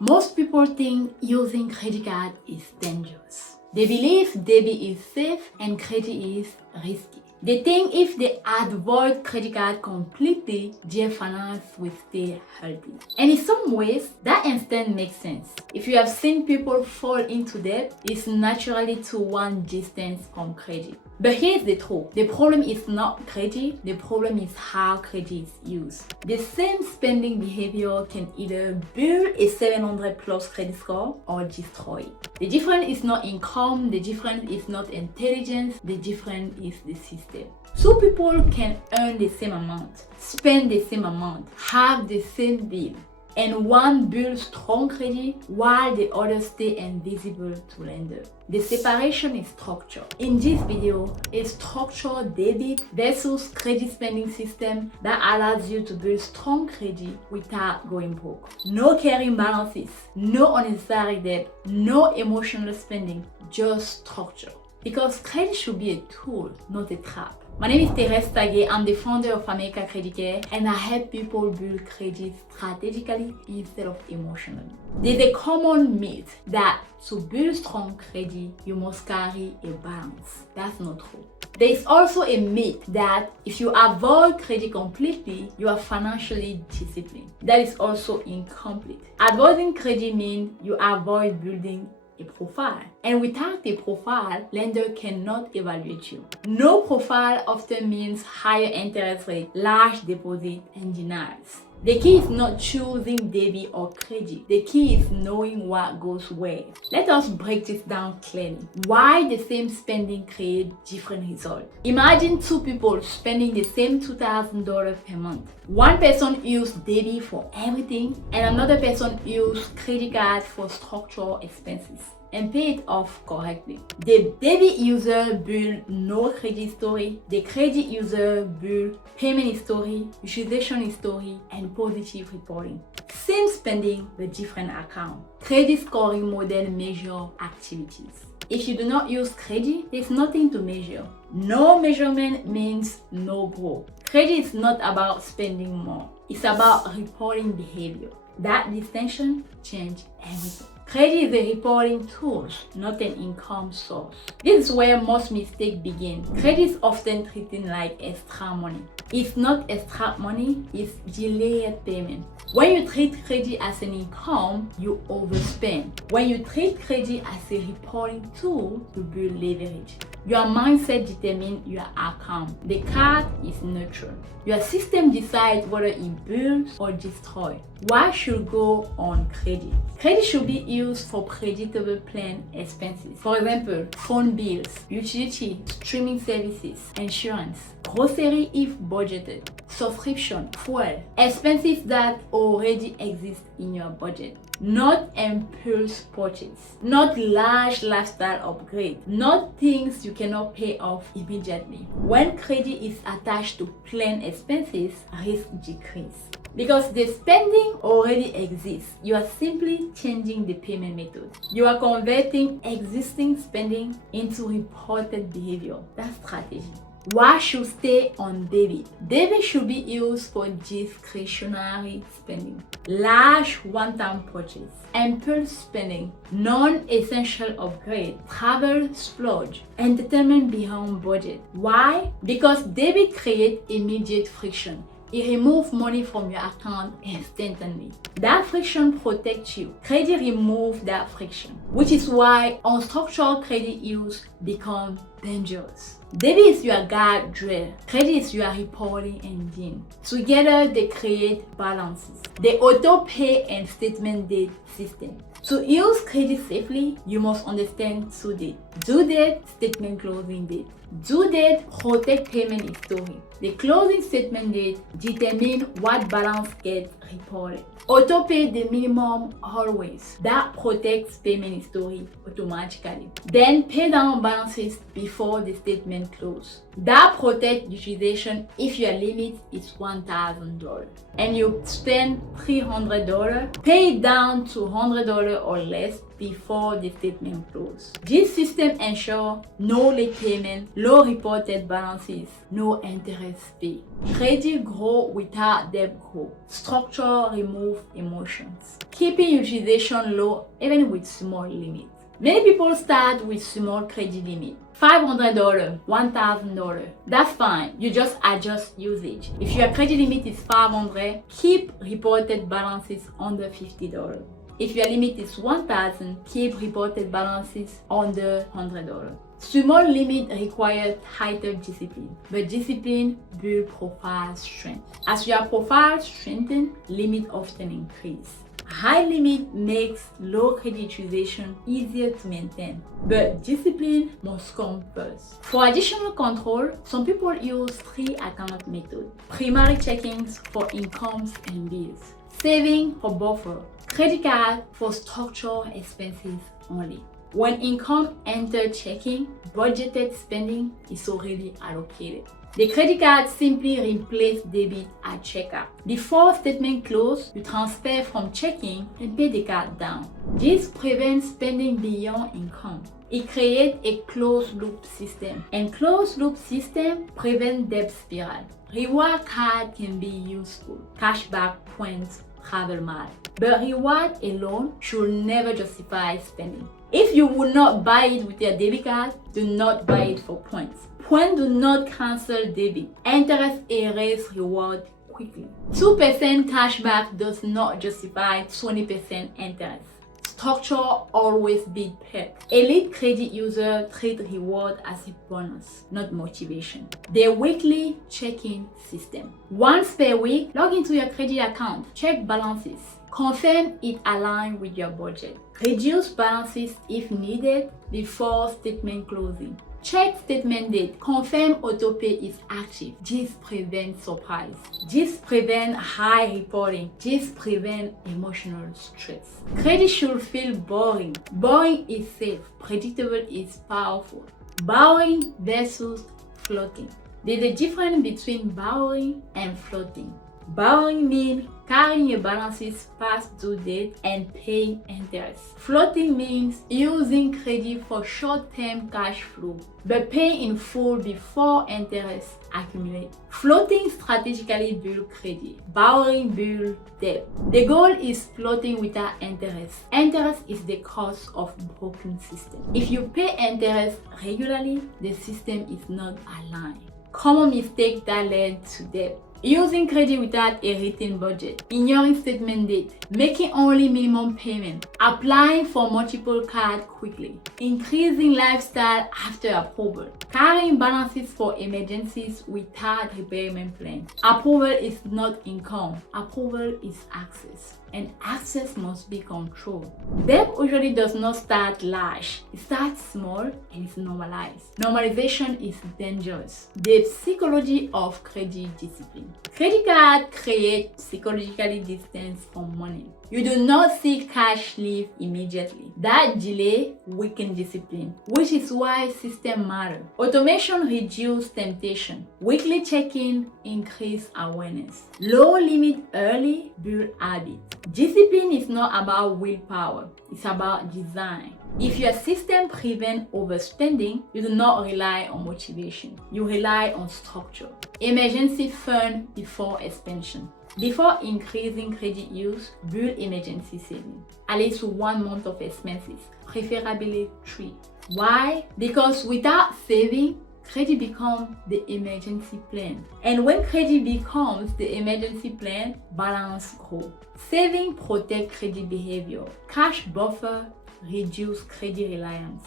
Most people think using credit card is dangerous. They believe debit is safe and credit is risky. They think if they avoid credit card completely, their finance will stay healthy. And in some ways, that instant makes sense. If you have seen people fall into debt, it's naturally to want distance from credit. But here's the truth. The problem is not credit, the problem is how credit is used. The same spending behavior can either build a 700 plus credit score or destroy it. The difference is not income, the difference is not intelligence, the difference is the system. Two people can earn the same amount, spend the same amount, have the same bill, and one builds strong credit while the other stay invisible to lender. The separation is structure. In this video, a structured debit versus credit spending system that allows you to build strong credit without going broke. No carrying balances, no unnecessary debt, no emotional spending, just structure. Because credit should be a tool, not a trap. My name is Therese Tsague. I'm the founder of America Credit Care, and I help people build credit strategically instead of emotionally. There's a common myth that to build strong credit, you must carry a balance. That's not true. There is also a myth that if you avoid credit completely, you are financially disciplined. That is also incomplete. Avoiding credit means you avoid building a profile, and without a profile, lender cannot evaluate you. No profile often means higher interest rate, large deposit, and denials. The key is not choosing debit or credit. The key is knowing what goes where. Let us break this down clearly. Why the same spending creates different results. Imagine two people spending the same $2,000 per month. One person used debit for everything, and another person used credit card for structural expenses and pay it off correctly. The debit user build no credit history. The credit user build payment history, utilization history, and positive reporting. Same spending but different account. Credit scoring model measure activities. If you do not use credit, there's nothing to measure. No measurement means no growth. Credit is not about spending more. It's about reporting behavior. That distinction changes everything. Credit is a reporting tool, not an income source. This is where most mistakes begin. Credit is often treated like extra money. It's not extra money, it's delayed payment. When you treat credit as an income, you overspend. When you treat credit as a reporting tool, you build leverage. Your mindset determines your outcome. The card is neutral. Your system decides whether it builds or destroys. What should go on credit? Credit should be used for predictable planned expenses. For example, phone bills, utility, streaming services, insurance, grocery if budgeted, subscription, fuel, expenses that already exist in your budget. Not impulse purchase, not large lifestyle upgrade, not things you cannot pay off immediately. When credit is attached to planned expenses, risk decrease. Because the spending already exists, you are simply changing the payment method. You are converting existing spending into reported behavior. That's strategy. What should stay on debit? Debit should be used for discretionary spending, large one-time purchase, impulse spending, non-essential upgrade, travel splurge, entertainment beyond budget. Why? Because debit creates immediate friction. It removes money from your account instantly. That friction protects you. Credit removes that friction, which is why unstructured credit use becomes dangerous. Debit is your guardrail. Credit is your reporting engine. Together, they create balances. The auto pay and statement date system. To use credit safely, you must understand two dates. Due date, statement closing date. Due date, protect payment history. The closing statement date determines what balance gets reported. Auto pay the minimum always. That protects payment history automatically. Then pay down balances before the statement statement close. That protects utilization if your limit is $1,000 and you spend $300, pay it down to $100 or less before the statement close. This system ensures no late payment, low reported balances, no interest paid. Credit grow without debt grow. Structure remove emotions. Keeping utilization low even with small limits. Many people start with small credit limit. $500, $1,000. That's fine. You just adjust usage. If your credit limit is $500, keep reported balances under $50. If your limit is $1,000, keep reported balances under $100. Small limit requires tighter discipline, but discipline builds profile strength. As your profile strengthens, limit often increase. High limit makes low credit utilization easier to maintain, but discipline must come first. For additional control, some people use 3 account method. Primary checkings for incomes and bills. Saving for buffer. Credit card for structured expenses only. When income enters checking, budgeted spending is already allocated. The credit card simply replaces debit at checkout. Before statement close, you transfer from checking and pay the card down. This prevents spending beyond income. It creates a closed loop system, and closed loop system prevents debt spiral. Reward card can be useful, cashback points, travel miles, but reward alone should never justify spending. If you would not buy it with your debit card, do not buy it for points. Points do not cancel debit. Interest erase reward quickly. 2% cashback does not justify 20% interest. Structure always beat perks. Elite credit users treat reward as a bonus, not motivation. The weekly check-in system. Once per week, log into your credit account, check balances. Confirm it aligns with your budget. Reduce balances if needed before statement closing. Check statement date. Confirm autopay is active. This prevents surprise. This prevents high reporting. This prevents emotional stress. Credit should feel boring. Boring is safe. Predictable is powerful. Borrowing versus floating. There's a difference between borrowing and floating. Borrowing means carrying your balances past due date and paying interest. Floating means using credit for short-term cash flow, but paying in full before interest accumulates. Floating strategically builds credit. Borrowing builds debt. The goal is floating without interest. Interest is the cost of broken system. If you pay interest regularly, the system is not aligned. Common mistake that led to debt. Using credit without a written budget, ignoring statement date, making only minimum payment, applying for multiple cards quickly, increasing lifestyle after approval, carrying balances for emergencies without repayment plan. Approval is not income, approval is access, and access must be controlled. Debt usually does not start large, it starts small and is normalized. Normalization is dangerous. The psychology of credit discipline. Credit card create psychologically distance from money. You do not see cash leave immediately. That delay weakens discipline, which is why system matter. Automation reduces temptation. Weekly check-in increase awareness. Low limit early build habit. Discipline is not about willpower, it's about design. If your system prevents overspending, you do not rely on motivation. You rely on structure. Emergency fund before expansion. Before increasing credit use, build emergency savings. At least 1 month of expenses, preferably 3. Why? Because without saving, credit becomes the emergency plan. And when credit becomes the emergency plan, balance grows. Saving protects credit behavior. Cash buffer reduce credit reliance.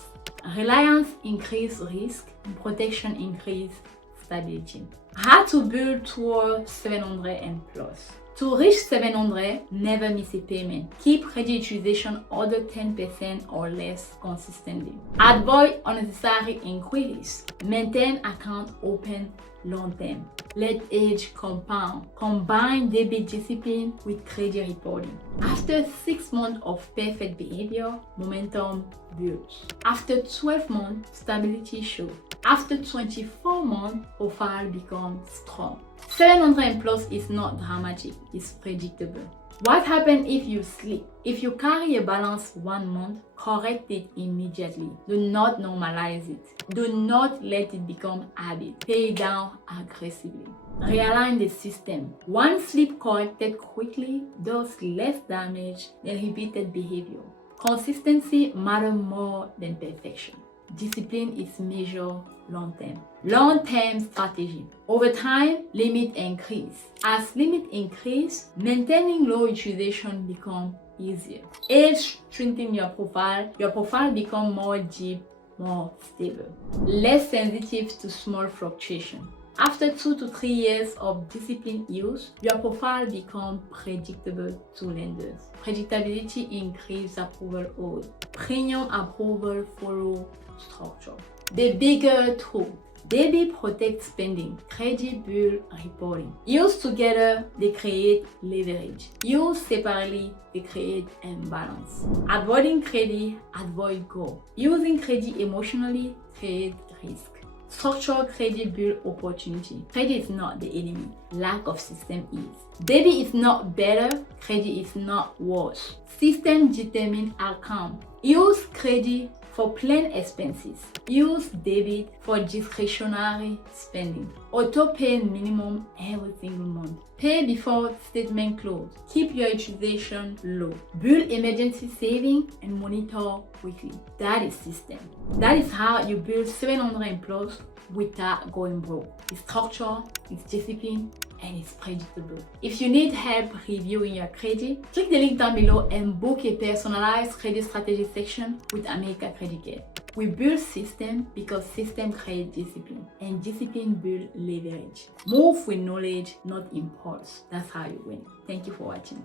Reliance increase risk, protection increase stability. How to build toward 700 and plus. To reach 700, never miss a payment. Keep credit utilization under 10% or less consistently. Avoid unnecessary inquiries. Maintain account open long term. Let age compound. Combine debit discipline with credit reporting. After 6 months of perfect behavior, momentum builds. After 12 months, stability shows. After 24 months, profile becomes strong. 700 and plus is not dramatic, it's predictable. What happens if you sleep? If you carry a balance 1 month, correct it immediately. Do not normalize it. Do not let it become habit. Pay it down aggressively. Realign the system. One sleep corrected quickly does less damage than repeated behavior. Consistency matters more than perfection. Discipline is measured long-term. Long-term strategy. Over time, limit increase. As limit increase, maintaining low utilization becomes easier. Age strengthens your profile becomes more deep, more stable. Less sensitive to small fluctuation. After 2 to 3 years of disciplined use, your profile becomes predictable to lenders. Predictability increases approval odds. Premium approval follow structure. The bigger tool. Debit protects spending. Credit build reporting. Used together, they create leverage. Used separately, they create imbalance. Avoiding credit, avoid goal. Using credit emotionally, create risk. Structured credit build opportunity. Credit is not the enemy. Lack of system is. Debit is not better. Credit is not worse. System determine outcome. Use credit for planned expenses. Use debit for discretionary spending. Auto pay minimum every single month. Pay before statement close. Keep your utilization low. Build emergency saving and monitor weekly. That is system. That is how you build 700 and plus without going broke. It's structure, it's discipline, and it's predictable. If you need help reviewing your credit, click the link down below and book a personalized credit strategy section with America Credit Care. We build system because system create discipline, and discipline build leverage. Move with knowledge, not impulse. That's how you win. Thank you for watching.